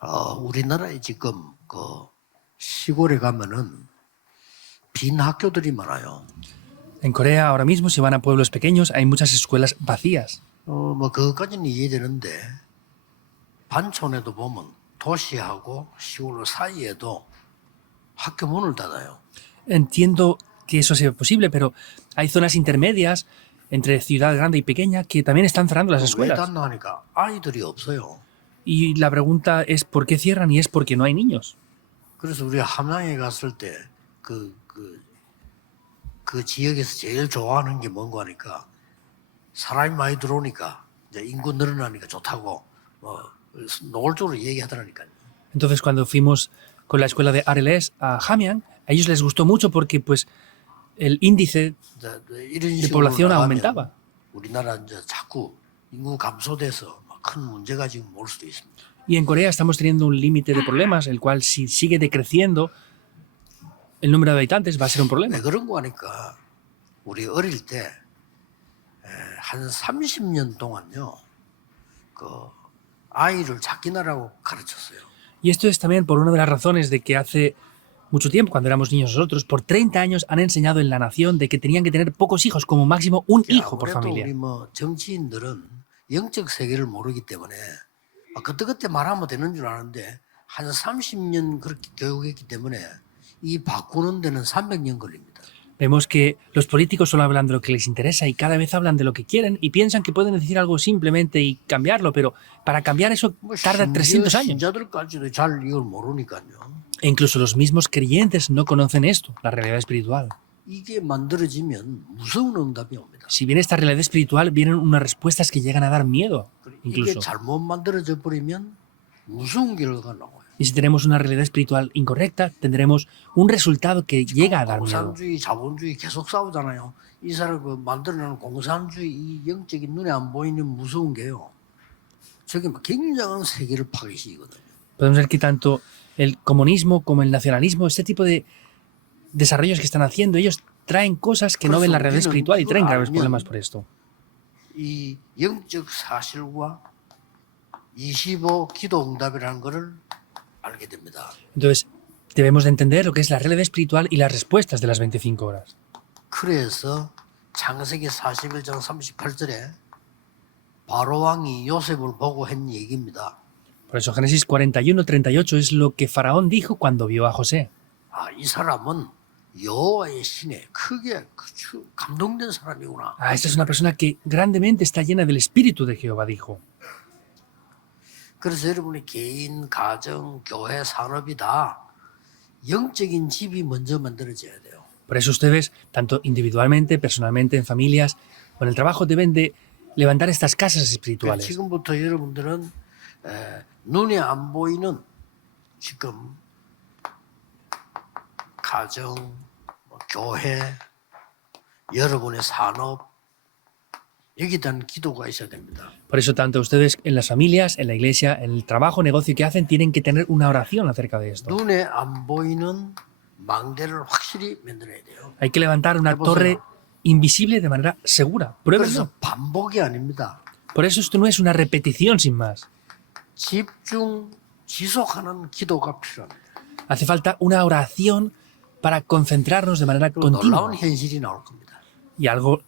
우리나라에 지금 그 시골에 가면은 빈 학교들이 많아요. En Corea ahora mismo, si van a pueblos pequeños, hay muchas escuelas vacías. 뭐 그것까지는 이해되는데 반촌에도 보면 도시하고 시골 사이에도 학교 문을 닫아요. Entiendo que eso sea posible, pero hay zonas intermedias entre ciudad grande y pequeña que también están cerrando las 왜 escuelas. 닫나 하니까 아이들이 없어요. Y la pregunta es ¿por qué cierran? Y es porque no hay niños. 그래서 우리 함양에 갔을 때 그 지역에서 제일 좋아하는 게 뭔가 하니까 사람이 많이 들어오니까 이제 인구 늘어나니까 좋다고 노골적으로 얘기하더라니까요. Entonces cuando fuimos con la escuela de Areles a Hamyang, a ellos les gustó mucho porque pues el índice 이런 de 식으로 población 나가면 aumentaba. 우리나라 이제 자꾸 인구 감소돼서 큰 문제가 지금 올 수도 있습니다. Y en Corea estamos teniendo un límite de problemas, el cual si sigue decreciendo el número de habitantes va a ser un problema. 왜 그런 거 하니까 우리 어릴 때 한 30년 동안요 그 아이를 작게 낳으라고 가르쳤어요. Y esto es también por una de las razones de que hace mucho tiempo, cuando éramos niños nosotros, por 30 años han enseñado en la nación de que tenían que tener pocos hijos, como máximo un hijo por 아무래도 familia. 우리 뭐 정치인들은 영적 세계를 모르기 때문에 그때 말하면 되는 줄 아는데 한 30년 그렇게 교육했기 때문에 이 바꾸는 데는 300년 걸립니다. Vemos que los políticos solo hablan de lo que les interesa y cada vez hablan de lo que quieren y piensan que pueden decir algo simplemente y cambiarlo, pero para cambiar eso tarda 300 años. 신자들까지도 잘 이걸 모르니까요. E incluso los mismos creyentes no conocen esto, la realidad espiritual. 이게 만들어지면 무서운 응답이 옵니다. Si viene esta realidad espiritual, vienen unas respuestas que llegan a dar miedo, 이게 incluso. 잘못 만들어져 버리면 무서운 결과가 나와요. Y si tenemos una realidad espiritual incorrecta, tendremos un resultado que llega a dar miedo. 공산주의, 자본주의 계속 싸우잖아요. 이 사람 그 만들어내는 공산주의 이 영적인 눈에 안 보이는 무서운 게요. 저게 막 굉장한 세계를 파괴시키거든요. Podemos ver que tanto el comunismo como el nacionalismo, este tipo de desarrollos que están haciendo, ellos traen cosas que no ven la realidad espiritual y traen graves problemas por esto. 이 영적 사실과 25 기도 응답이라는 것을 알게 됩니다. Entonces, debemos de entender lo que es la realidad espiritual y las respuestas de las 25 horas. 그래서 창세기 41장 38절에 바로 왕이 요셉을 보고 한 얘기입니다. Por eso Génesis 41:38 es lo que Faraón dijo cuando vio a José. 이 사람은 여호와의 신에 크게 감동된 사람이구나. Esta es una persona que grandemente está llena del espíritu de Jehová, dijo. 그래서 여러분의 개인, 가정, 교회, 산업이 다 영적인 집이 먼저 만들어져야 돼요. Por eso ustedes, tanto individualmente, personalmente, en familias o en el trabajo, deben de levantar estas casas espirituales. 지금부터 여러분들은 눈에 안 보이는 지금 가정, 교회, 여러분의 산업 여기에 대한 기도가 있어야 됩니다. Por eso tanto ustedes en las familias, en la iglesia, en el trabajo, negocio que hacen, tienen que tener una oración acerca de esto. 눈에 안 보이는 망대를 확실히 만들어야 돼요. Hay que levantar una torre invisible de manera segura. Pruébenlo. 그래서 반복이 아닙니다. Por eso esto no es una repetición sin más. 집중, 지속하는 기도가 필요합니다. Hace falta una oración para concentrarnos de manera 놀라운 continua. 현실이 나올 겁니다. Y algo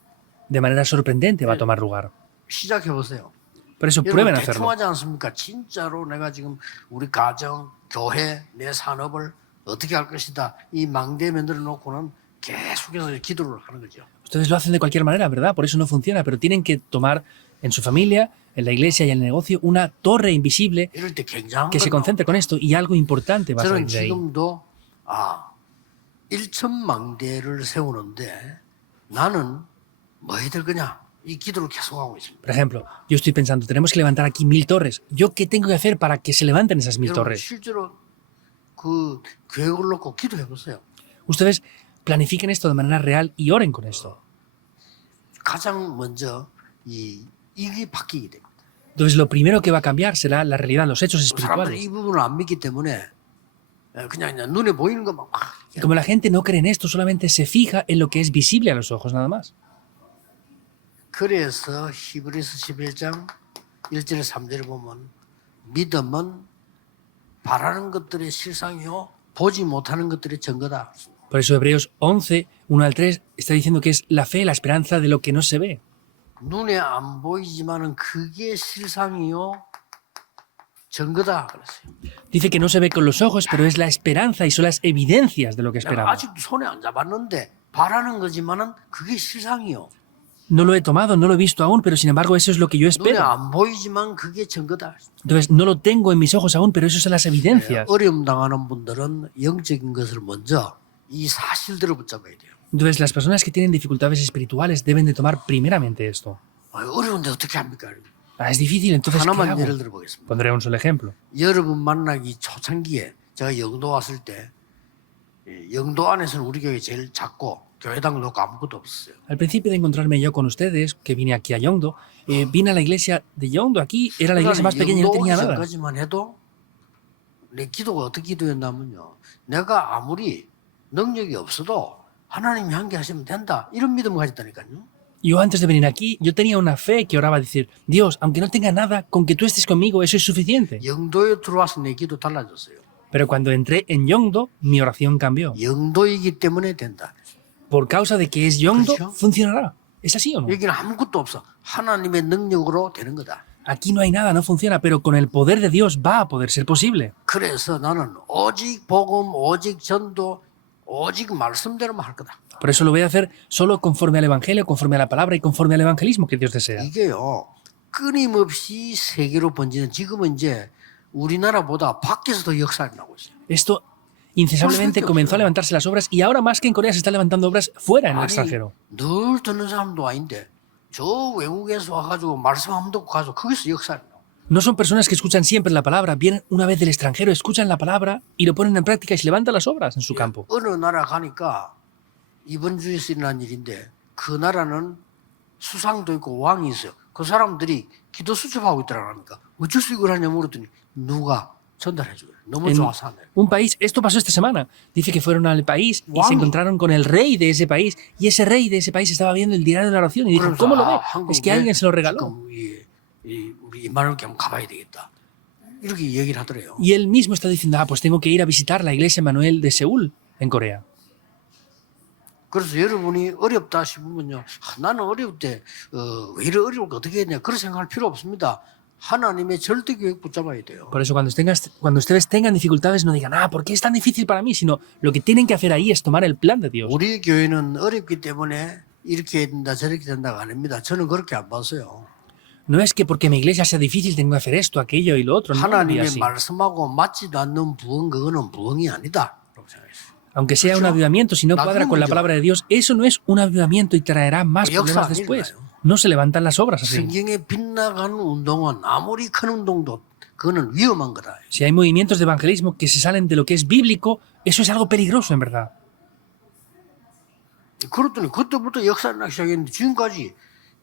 de manera sorprendente va a tomar lugar. 시작해 보세요. Por eso 여러분 prueben a 대충 hacerlo. 하지 않습니까? 진짜로 내가 지금 우리 가정, 교회, 내 산업을 어떻게 할 것이다. 이 망대 만들어 놓고는 계속해서 기도를 하는 거죠. Ustedes lo hacen de cualquier manera, ¿verdad? Por eso no funciona, pero tienen que tomar en su familia, en la iglesia y en el negocio una torre invisible 이럴 때 굉장한 que se 건 concentre con esto y algo importante va a 저는 salir de ahí. 지금도 1천 망대를 세우는데 나는 뭐 해야 될 거냐? 이 기도를 계속하고 있습니다. Por ejemplo, yo estoy pensando, tenemos que levantar aquí 1000 torres. ¿Yo qué tengo que hacer para que se levanten esas 1000 여러분 torres? 실제로 그 계획을 놓고 기도해 보세요. Ustedes planifiquen esto de manera real y oren con esto. 가장 먼저 이게 바뀌게 됩니다. Entonces, lo primero que va a cambiar será la realidad, los hechos 사람들이 espirituales. 이 부분을 안 믿기 때문에 그냥 눈에 보이는 것만 Y como la gente no cree en esto, solamente se fija en lo que es visible a los ojos, nada más. 그래서 히브리서 11장 1절 3절에 보면 믿음은 바라는 것들의 실상이요 보지 못하는 것들의 증거다. Por eso Hebreos 11, 1 al 3 está diciendo que es la fe, la esperanza de lo que no se ve. 눈에 안 보이지만은 그게 실상이요 증거다 그랬어요. Dice que no se ve con los ojos, pero es la esperanza y son las evidencias de lo que 내가 esperamos. 아직도 손에 안 잡았는데 바라는 거지만은 그게 실상이요. No lo he tomado, no lo he visto aún, pero sin embargo eso es lo que yo 눈에 espero. 안 보이지만 그게 증거다. Entonces no lo tengo en mis ojos aún, pero eso son las evidencias. 어려움 당하는 분들은 영적인 것을 먼저 이 사실들을 붙잡아야 돼요. Entonces las personas que tienen dificultades espirituales deben de tomar primeramente esto. 어려운데 어떻게 합니까? Ah, es difícil, entonces ¿qué 하나만 hago? 예를 들어보겠습니다. Pondré un solo ejemplo. 여러분 만나기 초창기에 제가 영도 왔을 때 영도 안에서는 우리 교회 제일 작고 교회당 놓고 아무것도 없었어요. Al principio de encontrarme yo con ustedes, que vine aquí a Yongdo, vine a la iglesia de Yongdo. Aquí era la iglesia más pequeña y no 영도 오기 tenía nada. 전까지만 해도 내 기도가 어떻게 기도였냐면요. 내가 아무리 능력이 없어도 하나님이 함께 하시면 된다. 이런 믿음을 가졌다니까요. Yo antes de venir aquí, yo tenía una fe que oraba a decir, Dios, aunque no tenga nada, con que tú estés conmigo, eso es suficiente. 영도에 들어와서 내 기도 달라졌어요. Pero cuando entré en Yongdo, mi oración cambió. 영도이기 때문에 된다. Por causa de que es Yongdo, 그렇죠? funcionará. ¿Es así o no? 여기는 아무것도 없어. 하나님의 능력으로 되는 거다. Aquí no hay nada, no funciona, pero con el poder de Dios va a poder ser posible. 그래서 나는 오직 복음, 오직 전도, 오직 말씀대로만 할 거다. Por eso lo voy a hacer solo conforme al Evangelio, conforme a la palabra y conforme al evangelismo que Dios desea. 이게요. 끊임없이 세계로 번지는 지금은 이제 우리나라보다 밖에서도 역사가 나고 있어요. Esto incesantemente comenzó a levantarse las obras y ahora más que en Corea se está levantando obras fuera en el extranjero. 늘 듣는 사람도 아닌데 저 외국에서 와가지고 말씀 한번 듣고 가서 거기서 역사가 나고. No son personas que escuchan siempre la palabra, vienen una vez del extranjero, escuchan la palabra y lo ponen en práctica y se levantan las obras en su campo. 어느 나라 가니까 이번 주에 일어난 일인데 그 나라는 수상도 있고 왕이 있어요. 그 사람들이 기도 수첩하고 있더라니까 어째서 이걸 하냐 물었더니 누가 전달해줘요. 너무 En 좋아서 하네. un país, esto pasó esta semana, dice que fueron al país y Wow. se encontraron con el rey de ese país y ese rey de ese país estaba viendo el diario de la oración y dijo, ¿cómo lo ve? Es que alguien se lo regaló. 우리 이마누엘 교회 한번 가봐야 되겠다. 이렇게 얘기를 하더래요. Y él mismo está diciendo, pues tengo que ir a visitar la iglesia Manuel de Seúl, en Corea. 그래서 여러분이 어렵다 싶으면요. 나는 어려울 때 왜 이래 어려울까 어떻게 했냐 그런 생각할 필요 없습니다. 하나님의 절대 교육 붙잡아야 돼요. Por eso cuando ustedes tengan dificultades no digan, ¿por qué es tan difícil para mí? Sino lo que tienen que hacer ahí es tomar el plan de Dios. 우리 교회는 어렵기 때문에 이렇게 된다 저렇게 된다가 아닙니다. 저는 그렇게 안 봤어요. No es que porque mi iglesia sea difícil tengo que hacer esto, aquello y lo otro. No, lo vi 하나님의 así. 말씀하고 맞지도 않는 부흥 그거는 부흥이 아니다. 라고 생각했어요. Aunque sea un avivamiento, si no cuadra con la palabra de Dios, eso no es un avivamiento y traerá más problemas después. No se levantan las obras así. 성경에 빗나가는 운동은 아무리 큰 운동도 그거는 위험한 거다. Si hay movimientos de evangelismo que se salen de lo que es bíblico, eso es algo peligroso en verdad. 그랬더니 그때부터 역사를 나기 시작했는데 지금까지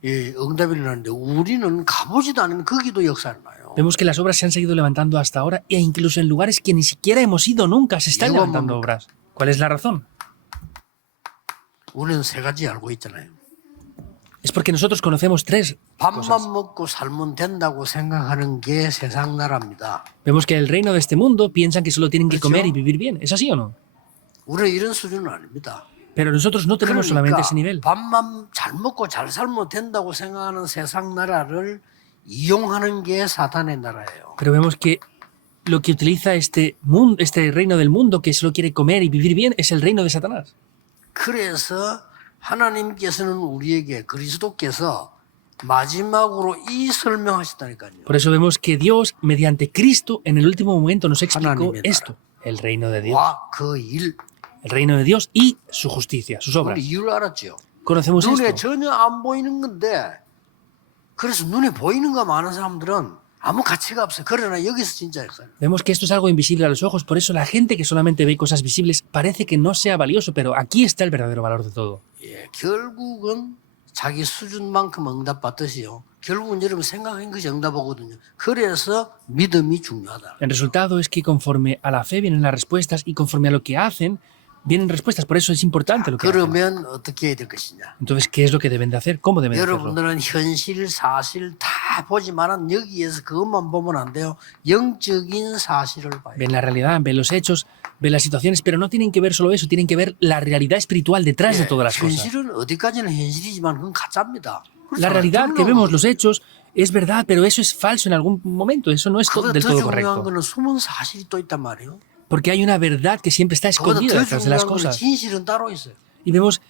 응답이 일어나는데 우리는 가보지도 않으면 거기도 역사를 나요. Vemos que las obras se han seguido levantando hasta ahora e incluso en lugares que ni siquiera hemos ido nunca se están levantando obras. ¿Cuál es la razón? 우리는 세 가지 알고 있잖아요. Es porque nosotros conocemos tres 밥만 cosas. 먹고 살면 된다고 생각하는 게 세상 나라입니다. Vemos que el reino de este mundo piensan que solo tienen que ¿그렇죠? comer y vivir bien. ¿Es así o no? 우리는 이런 수준은 아닙니다. Pero nosotros no tenemos solamente ese nivel. 밥만 잘 먹고 잘 살면 된다고 생각하는 세상 나라를 이용하는 게 사탄의 나라예요. Pero vemos que lo que utiliza este mundo, este reino del mundo que solo quiere comer y vivir bien es el reino de Satanás. 그래서 하나님께서는 우리에게 그리스도께서 마지막으로 이 설명하셨다니까요. Por eso vemos que Dios, mediante Cristo, en el último momento nos explicó 하나님의 esto. El reino de Dios. 와, 그 일. El reino de Dios y su justicia, sus obras. 우리 이유를 알았죠. Conocemos 눈에 esto. 전혀 안 보이는 건데 그래서 눈에 보이는 거 많은 사람들은 아무 가치가 없어요. 그러나 여기서 진짜 역사예요. Vemos que esto es algo invisible a los ojos, por eso la gente que solamente ve cosas visibles parece que no sea valioso, pero aquí está el verdadero valor de todo. 예, 결국은 자기 수준만큼 응답받듯이요. 결국은 여러분 생각한 것이 응답하거든요. 그래서 믿음이 중요하다. El resultado es que conforme a la fe vienen las respuestas y conforme a lo que hacen, vienen respuestas. Por eso es importante lo que hacen. 그러면 어떻게 해야 될 것이냐? Entonces, ¿qué es lo que deben de hacer? ¿Cómo deben de hacerlo? 여러분들은 현실, 사실 다 보지만은 여기에서 그것만 보면 안 돼요. 영적인 사실을 봐요. Ven la realidad, ven los hechos, ven las situaciones, pero no tienen que ver solo eso, tienen que ver la realidad espiritual detrás de todas las cosas. 현실은 어디까지는 현실이지만 그건 가짜입니다. La realidad que vemos, los hechos, es verdad, pero eso es falso en algún momento, eso no es 그보다 del 더 todo 중요한 correcto. 거는 숨은 사실이 또 있단 말이에요. Porque hay una verdad que siempre está 그보다 escondida 더 detrás de las 중요한 거는 cosas. 진실은 따로 있어요. Y vemos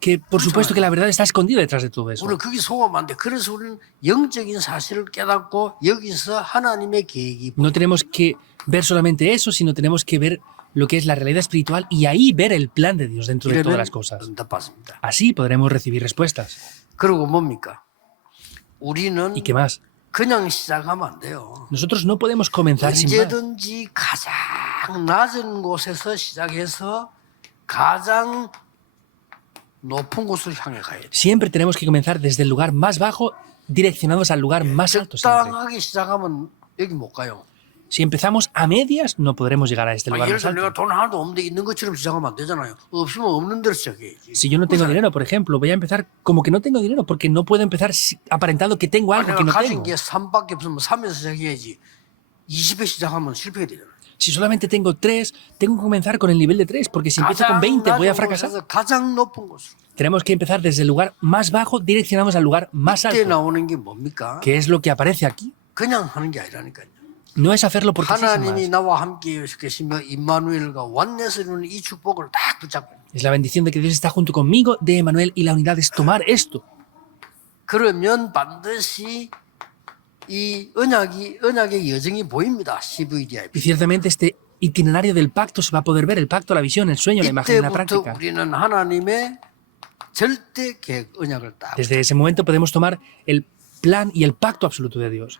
que, por supuesto, que la verdad está escondida detrás de todo eso. 우리는 거기 속으면 안 돼. 그래서 우리는 영적인 사실을 깨닫고 여기서 하나님의 계획이 No tenemos que ver solamente eso, sino tenemos que ver lo que es la realidad espiritual y ahí ver el plan de Dios dentro de todas 이러면 las cosas. 응답받습니다. Así podremos recibir respuestas. 그리고 뭡니까? 우리는 ¿Y qué más? 그냥 시작하면 안 돼요. Nosotros no podemos comenzar sin más. 언제든지 가장 낮은 곳에서 시작해서 가장 높은 곳을 향해 가야 돼. Siempre tenemos que comenzar desde el lugar más bajo, direccionados al lugar más alto siempre. 적당하게 시작하면 여기 못 가요. Si empezamos a medias, no podremos llegar a este lugar 예를 más 들어 내가 alto. 돈 하나도 없는데 있는 것처럼 시작하면 안 되잖아요. 없으면 없는 대로 시작해야지. Si yo no tengo dinero, por ejemplo, voy a empezar como que no tengo dinero, porque no puedo empezar aparentando que tengo algo que 내가 no 가진 tengo. 게 3밖에 없으면 3에서 시작해야지. 20에 시작하면 실패가 되잖아요. Si solamente tengo 3, tengo que comenzar con el nivel de 3, porque si empiezo con 가장 20 voy a 낮은 fracasar. 곳에서 가장 높은 곳으로. Tenemos que empezar desde el lugar más bajo, direccionamos al lugar más 이때 alto. 나오는 게 뭡니까? ¿Qué es lo que aparece aquí? 그냥 하는 게 아니라니까요. No es hacerlo porque sí, sin 하나님이 más. 나와 함께 계시며 임마누엘과 원내스 이루는 이 축복을 딱 붙잡고 있는 거예요. Es la bendición de que Dios está junto conmigo, de Emanuel, y la unidad es tomar esto. 그러면 반드시 이 언약의 여정이 보입니다. CVDI. Y ciertamente este itinerario del pacto se va a poder ver, el pacto, la visión, el sueño, la imagen en la 이때부터 práctica. 우리는 하나님의 절대 계획 언약을 딱 Desde ese momento podemos tomar el plan y el pacto absoluto de Dios.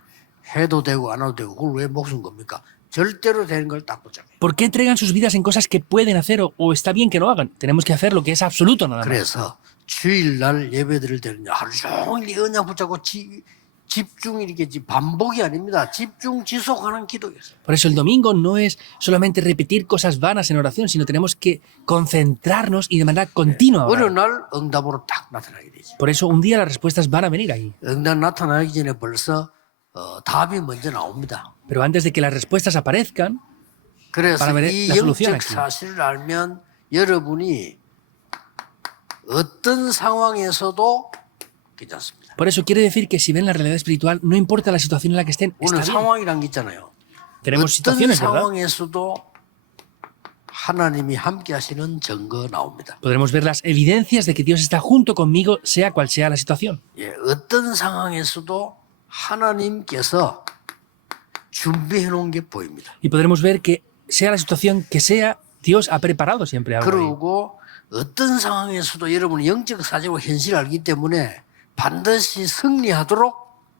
해도 되고 안 해도 되고 그걸 왜 목숨 겁니까? 절대로 되는 걸 딱 붙잡아요. ¿Por qué entregan sus vidas en cosas que pueden hacer o está bien que no hagan? Tenemos que hacer lo que es absoluto nada más. 그래서 주일날 예배드릴 때는 하루 종일 이 언약 붙잡고 집중 이렇게 반복이 아닙니다. 집중 지속하는 기도였어요. Por eso el domingo no es solamente repetir cosas vanas en oración, sino tenemos que concentrarnos y de manera continua 어느 orar. 날 응답으로 딱 나타나게 되죠. Por eso un día las respuestas van a venir ahí. 응답 나타나기 전에 벌써 답이 먼저 나옵니다. Pero antes de que las respuestas aparezcan, 그래서 para ver 이 la solución 영적 aquí. 사실을 알면 여러분이 어떤 상황에서도 괜찮습니다. Por eso quiere decir que si ven la realidad espiritual, no importa la situación en la que estén, 오늘 está bien. 상황이란 게 있잖아요. Tenemos 어떤 situaciones, ¿verdad? 상황에서도 하나님이 함께 하시는 증거 나옵니다. Podremos ver las evidencias de que Dios está junto conmigo, sea cual sea la situación. 예, 어떤 상황에서도 하나님께서 준비해 놓은 게 보입니다. Y podremos ver que, sea la situación que sea, Dios ha preparado siempre algo. ahí. 그리고 어떤 상황에서도 여러분이 영적 사실과 현실을 알기 때문에 반드시 승리하도록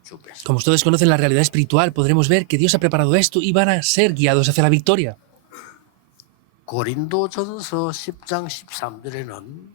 준비했습니다. Como ustedes conocen la realidad espiritual, podremos ver que Dios ha preparado esto y van a ser guiados hacia la victoria. 고린도전서 10장 13절에는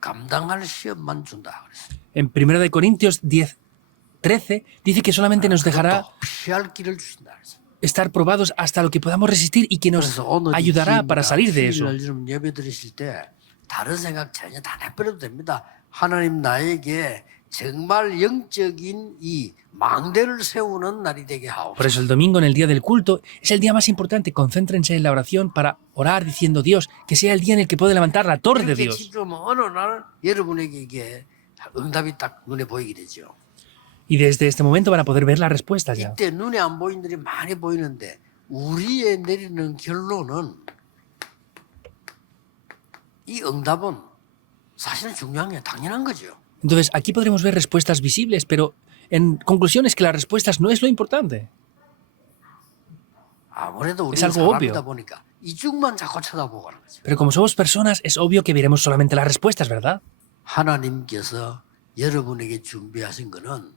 감당할 시험만 준다 그랬어요. En 1 de Corintios 10:13 dice que solamente nos dejará 그것도 피할 길을 주신다 그랬어요. estar probados hasta lo que podamos resistir y que nos 그래서 오늘 ayudará para salir de eso. 여러분 예배 드리실 때 다른 생각 전혀 다 내버려도 됩니다. 하나님 나에게 정말 영적인 이 망대를 세우는 날이 되게 하옵소서. Por eso el domingo en el día del culto es el día más importante. Concéntrense en la oración para orar diciendo Dios, que sea el día en el que puede levantar la torre de 이렇게 Dios. 지금 어느 날 여러분에게 이게 응답이 딱 눈에 보이게 되죠. Y desde este momento van a poder ver las respuestas ya. 이때 눈에 안 보이는 들이 많이 보이는데 우리의 내리는 결론은 이 응답은 사실은 중요한 게 당연한 거죠. Entonces aquí podremos ver respuestas visibles, pero en conclusión es que las respuestas no es lo importante. 아무래도 Es 우리는 algo 사람이다 obvio. 보니까 이쪽만 자꾸 쳐다보고 하는 거죠. Pero como somos personas, es obvio que veremos solamente las respuestas, ¿verdad? 하나님께서 여러분에게 준비하신 거는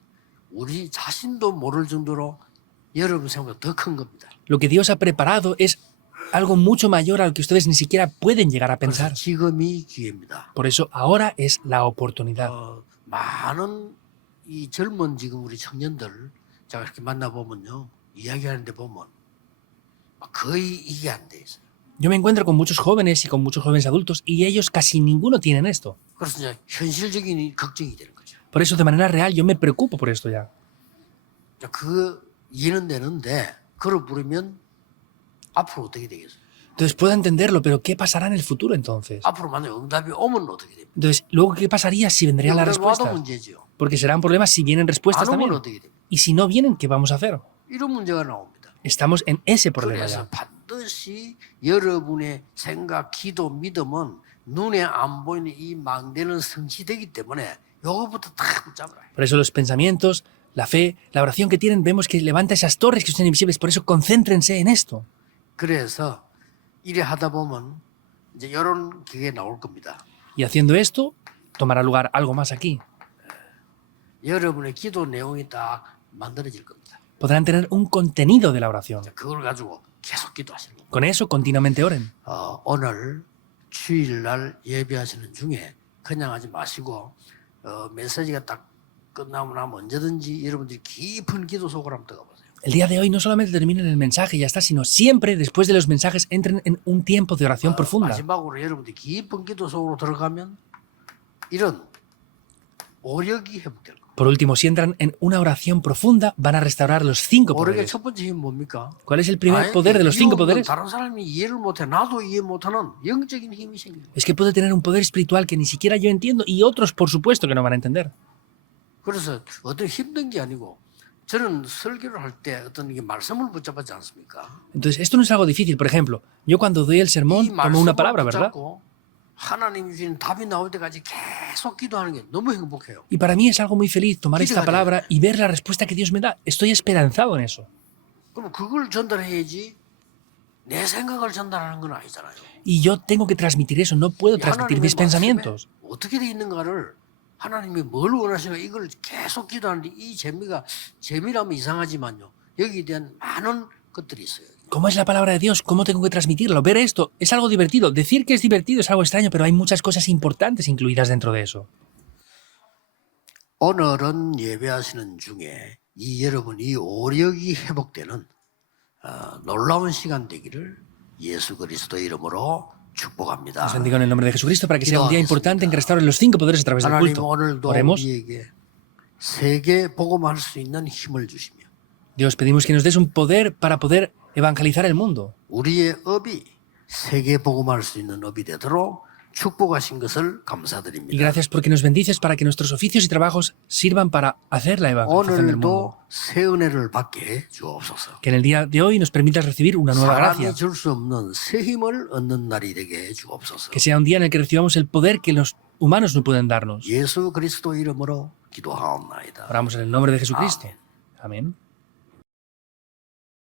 우리 자신도 모를 정도로 여러분 생각보다 더 큰 겁니다. Lo que Dios ha preparado es algo mucho mayor a lo que ustedes ni siquiera pueden llegar a 그래서 pensar. 지금이 기회입니다. Por eso ahora es la oportunidad. 많은 이 젊은 지금 우리 청년들 제가 이렇게 만나보면요. 이야기하는데 보면 거의 이게 안 돼 있어요. Yo me encuentro con muchos jóvenes y con muchos jóvenes adultos y ellos casi ninguno tienen esto. 그래서 이제 현실적인 걱정이 되는 거죠. Por eso, de manera real, yo me preocupo por esto ya. 자, 그거 이해는 되는데 그걸 부르면 앞으로 어떻게 되겠어요? Entonces puedo entenderlo, pero ¿qué pasará en el futuro entonces? 앞으로 만약 응답이 오면 어떻게 됩니까? Entonces, luego, ¿qué pasaría si vendrían las 응답이 와도 respuestas? 문제죠. Porque serán problemas si vienen respuestas 안 오면 también. 어떻게 됩니까? Y si no vienen, ¿qué vamos a hacer? 이런 문제가 나옵니다. Estamos en ese problema 그래서 ya. 반드시 여러분의 생각, 기도, 믿음은 눈에 안 보이는 이 망대는 성취되기 때문에 요거부터 다 붙잡아라. Por eso los pensamientos, la fe, la oración que tienen, vemos que levanta esas torres que son invisibles. Por eso concéntrense en esto. 그래서 이래 하다 보면 이제 이런 게 나올 겁니다. Y haciendo esto, tomará lugar algo más aquí. 여러분의 기도 내용이 딱 만들어질 겁니다. Podrán tener un contenido de la oración. 그걸 가지고 계속 기도하시는 겁니다. Con eso, continuamente oren. 오늘 주일날 예배하시는 중에 그냥 하지 마시고 메시지가 딱 끝나고 나면 언제든지 여러분들이 깊은 기도 속으로 한번 들어가 보세요. El día de hoy no solamente terminen el mensaje y ya está, sino siempre después de los mensajes entren en un tiempo de oración profunda. 마지막으로 여러분들이 깊은 기도 속으로 들어가면 이런 오력이 회복될 겁니다. Por último, si entran en una oración profunda, van a restaurar los 5 오력의 poderes. 첫 번째 힘 뭡니까? ¿Cuál es el primer poder de los 5 poderes? 다른 사람이 이해를 못해 나도 이해 못하는 영적인 힘이 생겨요. Es que puede tener un poder espiritual que ni siquiera yo entiendo y otros, por supuesto, que no van a entender. 그래서 어떤 힘든 게 아니고 저는 설교를 할 때 어떤 이게 말씀을 붙잡지 않습니까? Entonces, esto no es algo difícil. Por ejemplo, yo cuando doy el sermón 이 tomo una 말씀을 palabra, ¿verdad? 붙잡고 하나님이 주신 답이 나올 때까지 계속 기도하는 게 너무 행복해요. Y para mí es algo muy feliz tomar esta palabra y ver la respuesta que Dios me da. Estoy esperanzado en eso. 그럼 그걸 전달해야지 내 생각을 전달하는 건 아니잖아요. Y yo tengo que transmitir eso, no puedo transmitir mis pensamientos. 어떻게 돼 있는가를 하나님이 뭘 원하시는가 이걸 계속 기도하는데 이 재미라면 이상하지만요. 여기에 대한 많은 것들이 있어요. ¿Cómo es la palabra de Dios? ¿Cómo tengo que transmitirlo? Ver esto es algo divertido. Decir que es divertido es algo extraño, pero hay muchas cosas importantes incluidas dentro de eso. 오늘은 예배하시는 중에 여러분 이 오력이 회복되는 놀라운 시간 되기를 예수 그리스도 이름으로 축복합니다. Os bendigo en el nombre de Jesucristo para que sea un día importante en que restauren los 5 poderes a través del 하나님 culto. 오늘도 Oremos. 우리에게 세계 복음할 수 있는 힘을 주시며 Dios, pedimos que nos des un poder para poder evangelizar el mundo. 우리의 업이 세계 복음할 수 있는 업이 되도록 축복하신 것을 Y 감사드립니다. gracias porque nos bendices para que nuestros oficios y trabajos sirvan para hacer la evangelización del mundo. 오늘도 새 은혜를 받게 해 주옵소서. Que en el día de hoy nos permitas recibir una nueva gracia. 사람이 줄 수 없는 새 힘을 얻는 날이 되게 해 주옵소서. Que sea un día en el que recibamos el poder que los humanos no pueden darnos. 예수 그리스도 이름으로 기도하옵나이다. Oramos en el nombre de Jesucristo. Amén.